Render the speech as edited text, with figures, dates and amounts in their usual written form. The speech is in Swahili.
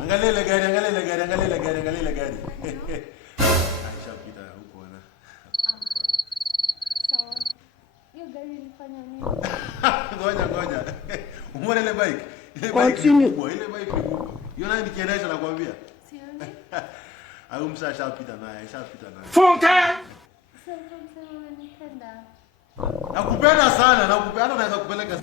Angalia gari. Aisha pita huko na. Sawa. Hiyo gari ilifanya nini? Ngoja. Umeona ile bike? Ile bike ni kubwa. Hiyo nani nikiendesha nakwambia? Sioni. Au ashapita naye. Funka! Sasa unanipenda. Nakupenda sana, naweza kupeleka